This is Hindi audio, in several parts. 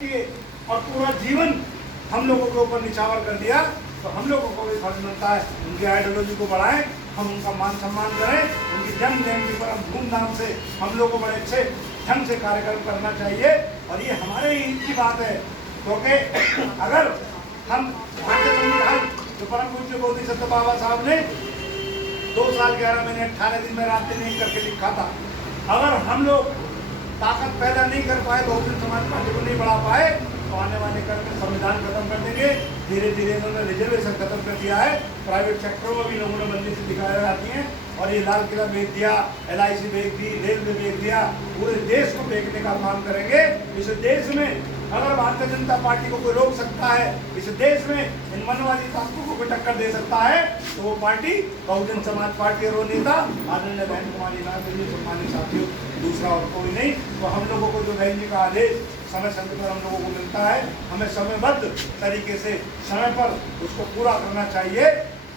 और पूरा जीवन हम लोगों के ऊपर निछावर कर दिया, तो हम लोगों को भी फर्ज बनता है उनकी आइडियोलॉजी को बढ़ाएं, हम उनका मान सम्मान करें, उनकी जन्म जयंती पर हम धूमधाम से हम लोगों को बड़े अच्छे ढंग से कार्यक्रम करना चाहिए। और ये हमारे ही हित की बात है, क्योंकि अगर हम भारतीय संविधान जो परम पूज्य बोधिसत्व बाबा साहब ने 2 साल 11 महीने 18 दिन में रात दिन नहीं करके लिखा था, अगर हम लोग ताकत पैदा नहीं कर पाए, बहुजन समाज पार्टी को नहीं बढ़ा पाए, तो आने वाले कल में संविधान खत्म कर देंगे। धीरे धीरे इन्होंने रिजर्वेशन खत्म कर दिया है, प्राइवेट सेक्टरों में भी लोगों ने बंदी से दिखाई जाती हैं, और ये लाल किला बेच दिया, LIC बेच दी, रेलवे बेच दिया, पूरे देश को बेचने का काम करेंगे। इस देश में अगर भारतीय जनता पार्टी को कोई रोक सकता है, इस देश में इन मनवादी ताकतों को कोई टक्कर दे सकता है, तो वो पार्टी बहुजन समाज पार्टी और वो नेता आदरणीय बहन कुमारी नाथ जी, सम्मानित साथियों, दूसरा और कोई नहीं। तो हम लोगों को जो बहन जी का आदेश समय समय पर हम लोगों को मिलता है, हमें समयबद्ध तरीके से समय पर उसको पूरा करना चाहिए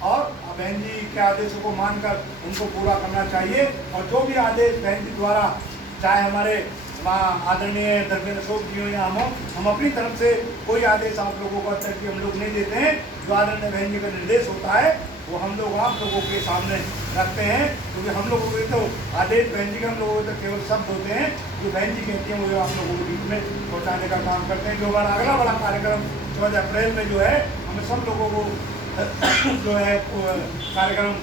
और बहन जी के आदेशों को मानकर उनको पूरा करना चाहिए। और जो भी आदेश बहन जी द्वारा, चाहे हमारे आदरणीय धर्मेंद्र अशोक जी हो या हम अपनी तरफ से कोई आदेश आप लोगों को तक हम लोग नहीं देते हैं। जो आदरणीय बहन जी का निर्देश होता है वो हम लोग आप लोगों के सामने रखते हैं, क्योंकि हम लोगों के तो आदेश बहन जी के हम लोगों के तो केवल शब्द होते हैं, जो बहन जी कहती हैं वो आप लोगों को बीच में पहुँचाने का काम करते हैं। जो हमारा अगला बड़ा कार्यक्रम 14 अप्रैल में जो है, हमें सब लोगों को जो है कार्यक्रम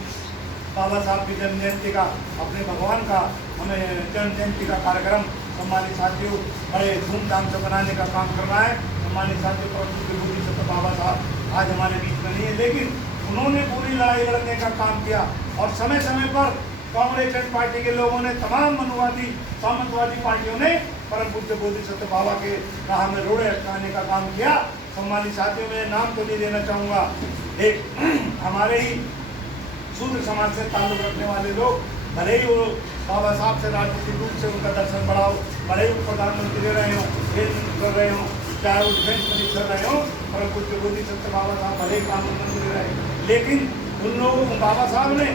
बाबा साहब की जन्म जयंती का, अपने भगवान का हमें जन्म जयंती का कार्यक्रम सम्मानित साथियों बड़े धूमधाम से बनाने का काम करना है। सम्मानित साथियों, परम पूज्य बोधिसत्व बाबा साहब आज हमारे बीच में नहीं है, लेकिन उन्होंने पूरी लड़ाई लड़ने का काम किया और समय समय पर कांग्रेस पार्टी के लोगों ने, तमाम मनुवादी सामंतवादी पार्टियों ने परम पूज्य बोधिसत्व बाबा के राह में रोड़े अटकाने का काम किया। सम्मानित साथियों, मैं नाम तो नहीं देना चाहूँगा, एक हमारे ही शूद्र समाज से ताल्लुक रखने वाले लोग, भले ही वो बाबा साहब से राजनीतिक रूप से उनका दर्शन बढ़ाओ, भले ही वो प्रधानमंत्री रहे हों, खेल कर रहे हों, चाहे वो डिफेंस मिनिस्टर रहे हों, परम पूज्य बोधिसत्व बाबा साहब भले ही कानून मंत्री रहे, लेकिन उन लोगों को बाबा साहब ने,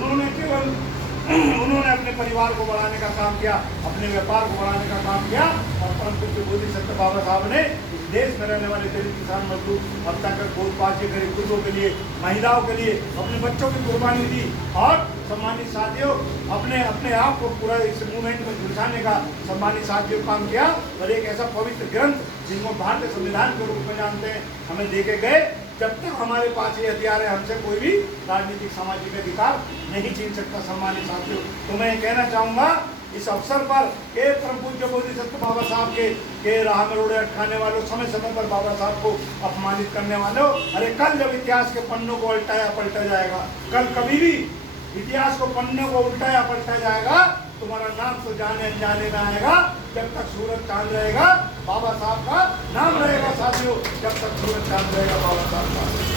उन्होंने अपने परिवार को बढ़ाने का काम किया, अपने व्यापार को बढ़ाने का काम किया। और परम पूज्य बोधिसत्व बाबा साहब ने इस देश में रहने वाले गरीब किसान मजदूर, अब तक बहुत पाँच गरीब बुजुर्गों के लिए, महिलाओं के लिए अपने बच्चों की कुर्बानी दी। और सम्मानित साथियों, अपने आप को पूरा इस मूवमेंट में झुलसाने का सम्मानित साथियों काम किया। और एक ऐसा पवित्र ग्रंथ जिनको भारतीय संविधान के रूप में जानते हैं, हमें देके गए। जब तक हमारे पास ये हथियार है, हमसे कोई भी राजनीतिक सामाजिक अधिकार नहीं छीन सकता। सम्मानित साथियों, तो मैं कहना चाहूँगा इस अवसर पर के परम पूज्य बोधिसत्व बाबा साहब के राह में रोड़े अटकाने वालों, समय समय पर बाबा साहब को अपमानित करने वालों, अरे कल जब इतिहास के पन्नों को उल्टाया पलटा जाएगा, कल कभी भी इतिहास को पन्ने को उल्टाया पलटा जाएगा, तुम्हारा नाम तो जाने अनजाने में आएगा। जब तक सूरज चांद रहेगा बाबा साहब का नाम रहेगा साथियों, जब तक सूरज चांद रहेगा बाबा साहब का।